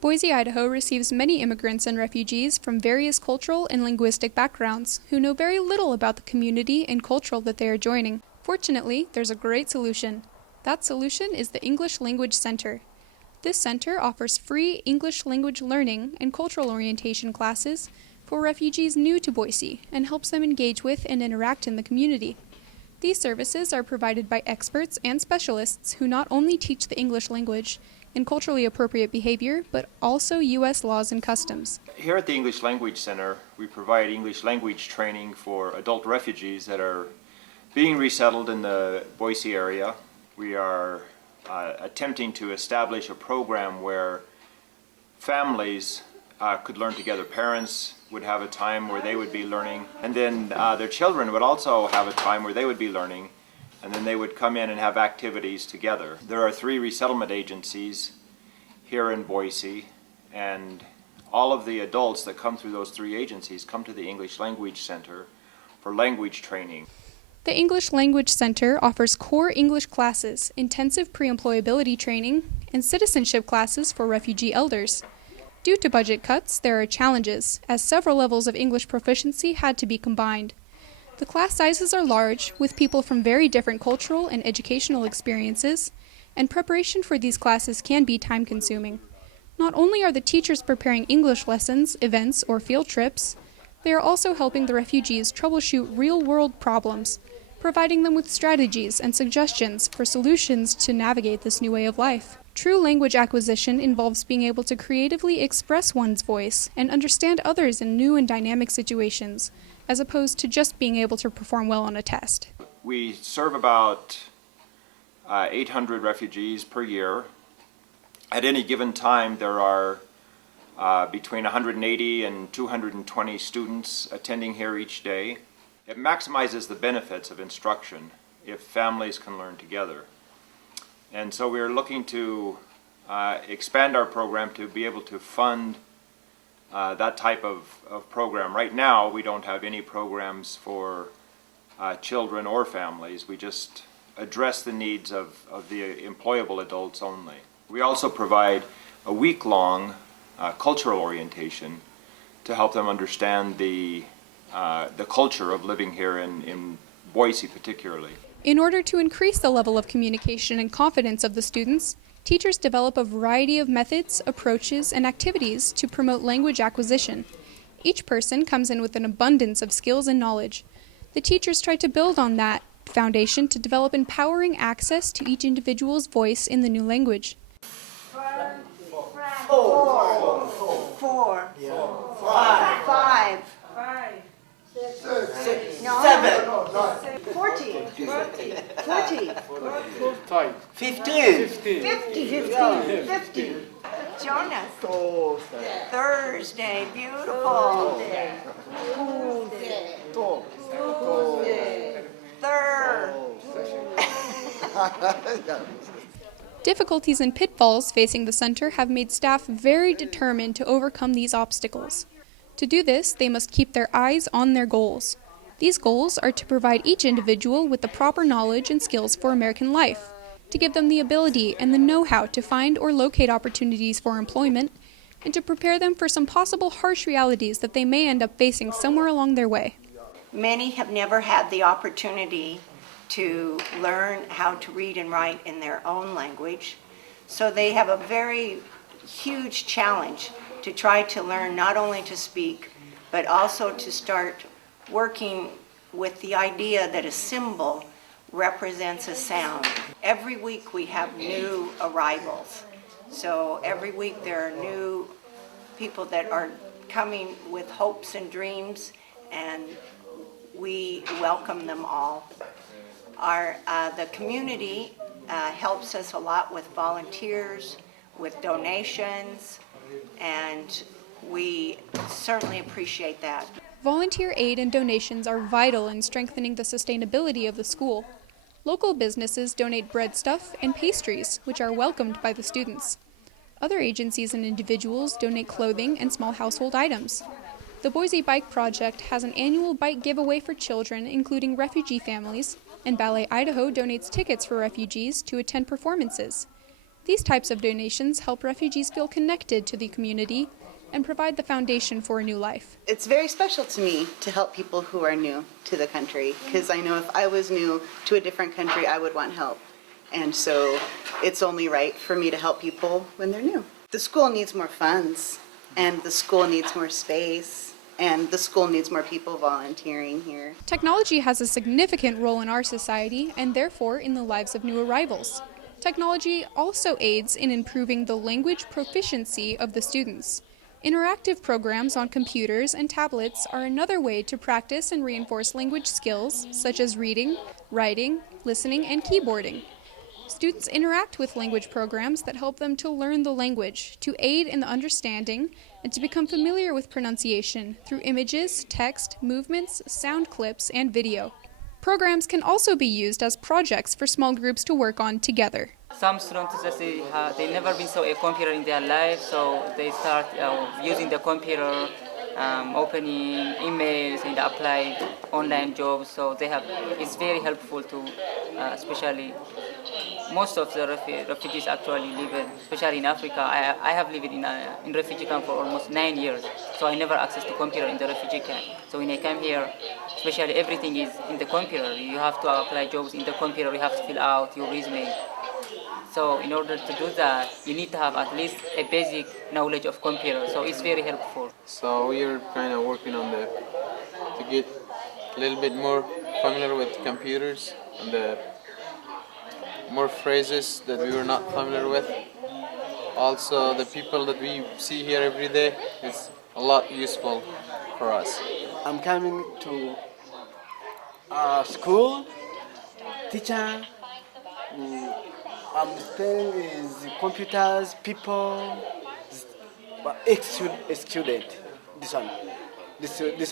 Boise, Idaho receives many immigrants and refugees from various cultural and linguistic backgrounds who know very little about the community and culture that they are joining. Fortunately, there's a great solution. That solution is the English Language Center. This center offers free English language learning and cultural orientation classes for refugees new to Boise and helps them engage with and interact in the community. These services are provided by experts and specialists who not only teach the English language and culturally appropriate behavior, but also U.S. laws and customs. Here at the English Language Center, we provide English language training for adult refugees that are being resettled in the Boise area. We are attempting to establish a program where families could learn together. Parents would have a time where they would be learning, and then their children would also have a time where they would be learning, and then they would come in and have activities together. There are 3 resettlement agencies here in Boise, and all of the adults that come through those 3 agencies come to the English Language Center for language training. The English Language Center offers core English classes, intensive pre-employability training, and citizenship classes for refugee elders. Due to budget cuts, there are challenges, as several levels of English proficiency had to be combined. The class sizes are large, with people from very different cultural and educational experiences, and preparation for these classes can be time-consuming. Not only are the teachers preparing English lessons, events, or field trips, they are also helping the refugees troubleshoot real-world problems, providing them with strategies and suggestions for solutions to navigate this new way of life. True language acquisition involves being able to creatively express one's voice and understand others in new and dynamic situations, as opposed to just being able to perform well on a test. We serve about 800 refugees per year. At any given time, there are between 180 and 220 students attending here each day. It maximizes the benefits of instruction if families can learn together. And so we're looking to expand our program to be able to fund that type of program. Right now, we don't have any programs for children or families. We just address the needs of the employable adults only. We also provide a week-long cultural orientation to help them understand the culture of living here in Boise particularly. In order to increase the level of communication and confidence of the students, teachers develop a variety of methods, approaches, and activities to promote language acquisition. Each person comes in with an abundance of skills and knowledge. The teachers try to build on that foundation to develop empowering access to each individual's voice in the new language. 4, 5, 6, 7, 14, 50. Jonas. Thursday, beautiful. Third. Difficulties and pitfalls facing the center have made staff very determined to overcome these obstacles. To do this, they must keep their eyes on their goals. These goals are to provide each individual with the proper knowledge and skills for American life, to give them the ability and the know-how to find or locate opportunities for employment, and to prepare them for some possible harsh realities that they may end up facing somewhere along their way. Many have never had the opportunity to learn how to read and write in their own language, so they have a very huge challenge to try to learn not only to speak, but also to start working with the idea that a symbol represents a sound. Every week we have new arrivals. So every week there are new people that are coming with hopes and dreams, and we welcome them all. The community helps us a lot with volunteers, with donations, and we certainly appreciate that. Volunteer aid and donations are vital in strengthening the sustainability of the school. Local businesses donate breadstuff and pastries, which are welcomed by the students. Other agencies and individuals donate clothing and small household items. The Boise Bike Project has an annual bike giveaway for children, including refugee families, and Ballet Idaho donates tickets for refugees to attend performances. These types of donations help refugees feel connected to the community and provide the foundation for a new life. It's very special to me to help people who are new to the country, because I know if I was new to a different country, I would want help. And so it's only right for me to help people when they're new. The school needs more funds, and the school needs more space, and the school needs more people volunteering here. Technology has a significant role in our society and therefore in the lives of new arrivals. Technology also aids in improving the language proficiency of the students. Interactive programs on computers and tablets are another way to practice and reinforce language skills such as reading, writing, listening, and keyboarding. Students interact with language programs that help them to learn the language, to aid in the understanding, and to become familiar with pronunciation through images, text, movements, sound clips, and video. Programs can also be used as projects for small groups to work on together. Some students just they never been so a computer in their life, so they start using the computer, opening emails and apply online jobs. So it's very helpful to, especially most of the refugees actually live in, especially in Africa. I have lived in refugee camp for almost 9 years, so I never access to computer in the refugee camp. So when I come here, especially everything is in the computer. You have to apply jobs in the computer. You have to fill out your resume. So in order to do that, you need to have at least a basic knowledge of computer. So it's very helpful. So we're kind of working on to get a little bit more familiar with computers and the more phrases that we were not familiar with. Also, the people that we see here every day is a lot useful for us. I'm coming to school, teacher. I'm studying is computers, people, but a student. This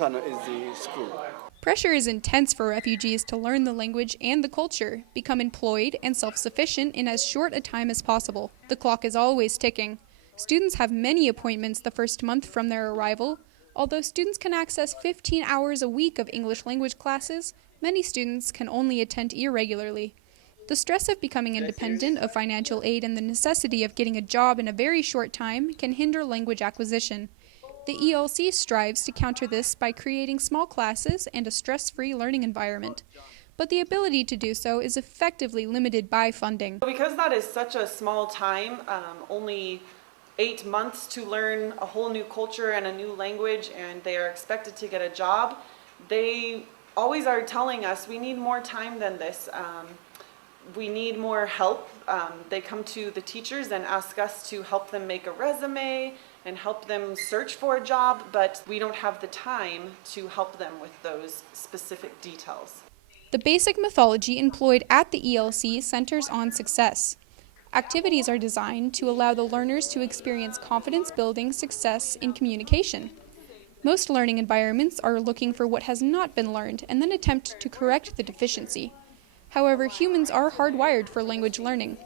one is the school. Pressure is intense for refugees to learn the language and the culture, become employed and self-sufficient in as short a time as possible. The clock is always ticking. Students have many appointments the first month from their arrival. Although students can access 15 hours a week of English language classes, many students can only attend irregularly. The stress of becoming independent of financial aid and the necessity of getting a job in a very short time can hinder language acquisition. The ELC strives to counter this by creating small classes and a stress-free learning environment. But the ability to do so is effectively limited by funding. Because that is such a small time, only 8 months to learn a whole new culture and a new language, and they are expected to get a job, they always are telling us we need more time than this. We need more help. They come to the teachers and ask us to help them make a resume and help them search for a job, but we don't have the time to help them with those specific details. The basic methodology employed at the ELC centers on success. Activities are designed to allow the learners to experience confidence-building success in communication. Most learning environments are looking for what has not been learned and then attempt to correct the deficiency. However, humans are hardwired for language learning.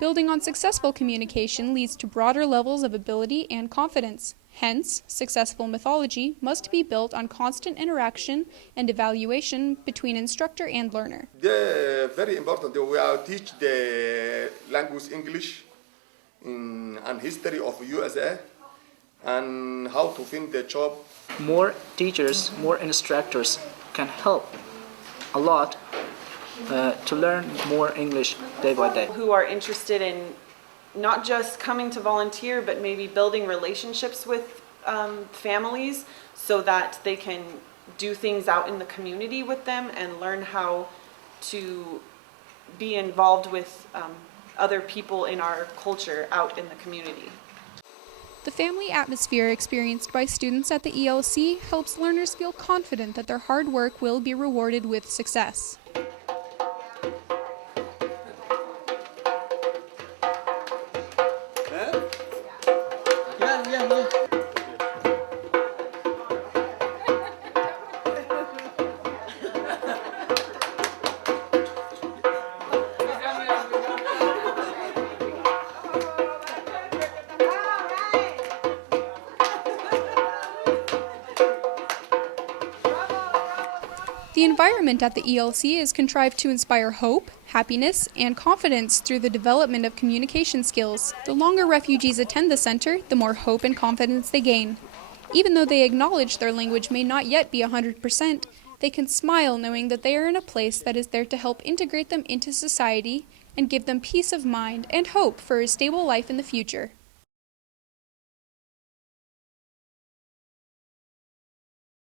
Building on successful communication leads to broader levels of ability and confidence. Hence, successful methodology must be built on constant interaction and evaluation between instructor and learner. Very important. We are teach the language English and history of USA and how to find the job. More teachers, more instructors can help a lot to learn more English day by day. Who are interested in not just coming to volunteer, but maybe building relationships with families so that they can do things out in the community with them and learn how to be involved with other people in our culture out in the community. The family atmosphere experienced by students at the ELC helps learners feel confident that their hard work will be rewarded with success. The The environment at the ELC is contrived to inspire hope, happiness, and confidence through the development of communication skills. The longer refugees attend the center, the more hope and confidence they gain. Even though they acknowledge their language may not yet be 100%, they can smile knowing that they are in a place that is there to help integrate them into society and give them peace of mind and hope for a stable life in the future.